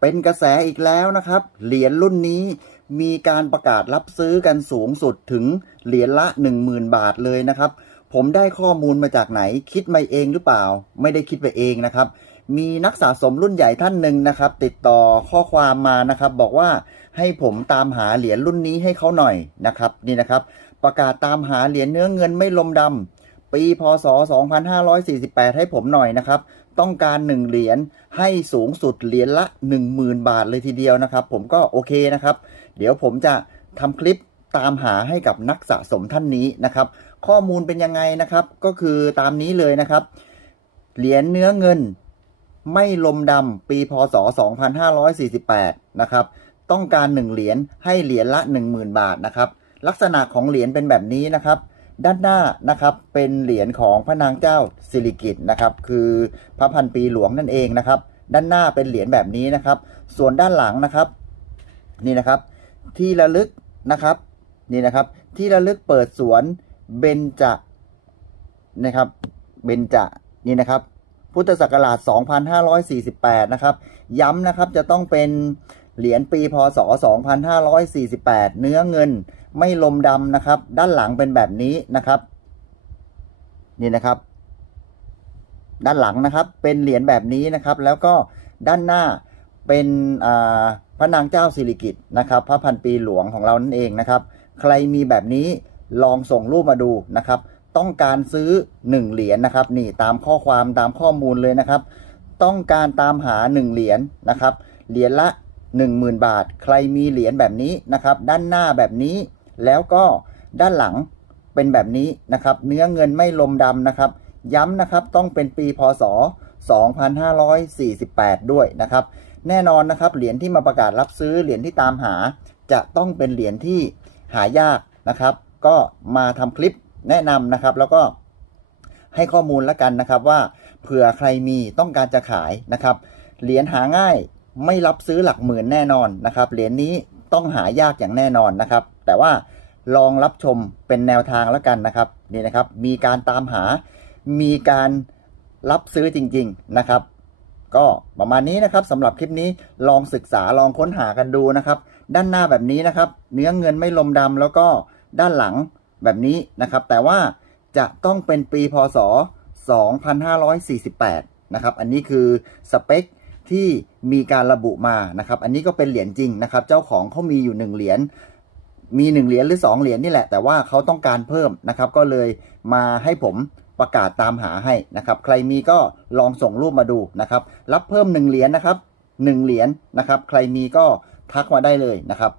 เป็นกระแสอีกแล้วนะครับ เหรียญรุ่นนี้มีการประกาศรับซื้อกันสูงสุดถึงเหรียญละ 10,000 บาทเลยนะครับ ผมได้ข้อมูลมาจากไหนคิดมาเองหรือเปล่า ไม่ได้คิดไปเองนะครับ มีนักสะสมรุ่นใหญ่ท่านหนึ่งนะครับ ติดต่อข้อความมานะครับ บอกว่าให้ผมตามหาเหรียญรุ่นนี้ให้เขาหน่อยนะครับ นี่นะครับ ประกาศตามหาเหรียญเนื้อเงินไม่ลมดำปีพศ 2548 ให้ผมหน่อยนะครับต้องการ 1 เหรียญให้สูงสุดเหรียญละ 10,000 บาทเลยทีเดียวนะครับ ผมก็โอเคนะครับ เดี๋ยวผมจะทำคลิปตามหาให้กับนักสะสมท่านนี้นะครับ ข้อมูลเป็นยังไงนะครับ ก็คือตามนี้เลยนะครับ เหรียญเนื้อเงิน ไม่ลมดำปีพศ 2548 นะครับ ต้องการ 1 เหรียญให้เหรียญละ 10,000 บาทนะครับ ลักษณะของเหรียญเป็นแบบนี้นะครับ ด้านหน้านะครับเป็นเหรียญของพระนางเจ้าสิริกิตนะครับคือพระพันปีหลวงนั่นเองนะครับ ด้านหน้าเป็นเหรียญแบบนี้นะครับ ส่วนด้านหลังนะครับนี่นะครับที่ระลึกนะครับนี่นะครับที่ระลึกเปิดสวนเบญจนะครับเบญจนี่นะครับพุทธศักราช 2548 นะครับ ย้ำนะครับจะต้องเป็นเหรียญปีพศ 2548 เนื้อเงิน ไม่ลมดำนะครับ ด้านหลังเป็นแบบนี้นะครับ นี่นะครับ ด้านหลังนะครับ เป็นเหรียญแบบนี้นะครับ แล้วก็ด้านหน้าเป็นพระนางเจ้าสิริกิตนะครับ พระพันปีหลวงของเรานั่นเองนะครับ ใครมีแบบนี้ลองส่งรูปมาดูนะครับ ต้องการซื้อ 1 เหรียญนะครับ นี่ตามข้อความตามข้อมูลเลยนะครับ ต้องการตามหา 1 เหรียญนะครับ เหรียญละ 10,000 บาท ใครมีเหรียญแบบนี้นะครับ ด้านหน้าแบบนี้ แล้วก็ด้านหลังเป็นแบบนี้นะครับ เนื้อเงินไม่ลมดำนะครับ ย้ำนะครับต้องเป็นปีพศ 2548 ด้วยนะครับ แน่นอนนะครับเหรียญที่มาประกาศรับซื้อเหรียญที่ตามหา จะต้องเป็นเหรียญที่หายากนะครับ ก็มาทำคลิปแนะนำนะครับ แล้วก็ให้ข้อมูลแล้วกันนะครับว่าเผื่อใครมีต้องการจะขายนะครับ เหรียญหาง่ายไม่รับซื้อหลักหมื่นแน่นอนนะครับ เหรียญนี้ ต้องหายากอย่างแน่นอนนะครับ แต่ว่าลองรับชมเป็นแนวทางแล้วกันนะครับนี่นะครับ มีการตามหา มีการรับซื้อจริง ๆนะครับ ก็ประมาณนี้นะครับสำหรับคลิปนี้ลองศึกษาลองค้นหากันดูนะครับ ด้านหน้าแบบนี้นะครับ เนื้อเงินไม่ลมดำแล้วก็ด้านหลังแบบนี้นะครับ แต่ว่าจะต้องเป็นปีพศ 2548 นะครับ อันนี้คือสเปค ที่มีการระบุมานะครับ อันนี้ก็เป็นเหรียญจริงนะครับ เจ้าของเขามีอยู่1เหรียญมี1เหรียญหรือ2เหรียญนี่แหละ แต่ว่าเขาต้องการเพิ่มนะครับ ก็เลยมาให้ผมประกาศตามหาให้นะครับ ใครมีก็ลองส่งรูปมาดูนะครับ รับเพิ่ม1เหรียญนะครับ1เหรียญนะครับ ใครมีก็ทักมาได้เลยนะครับ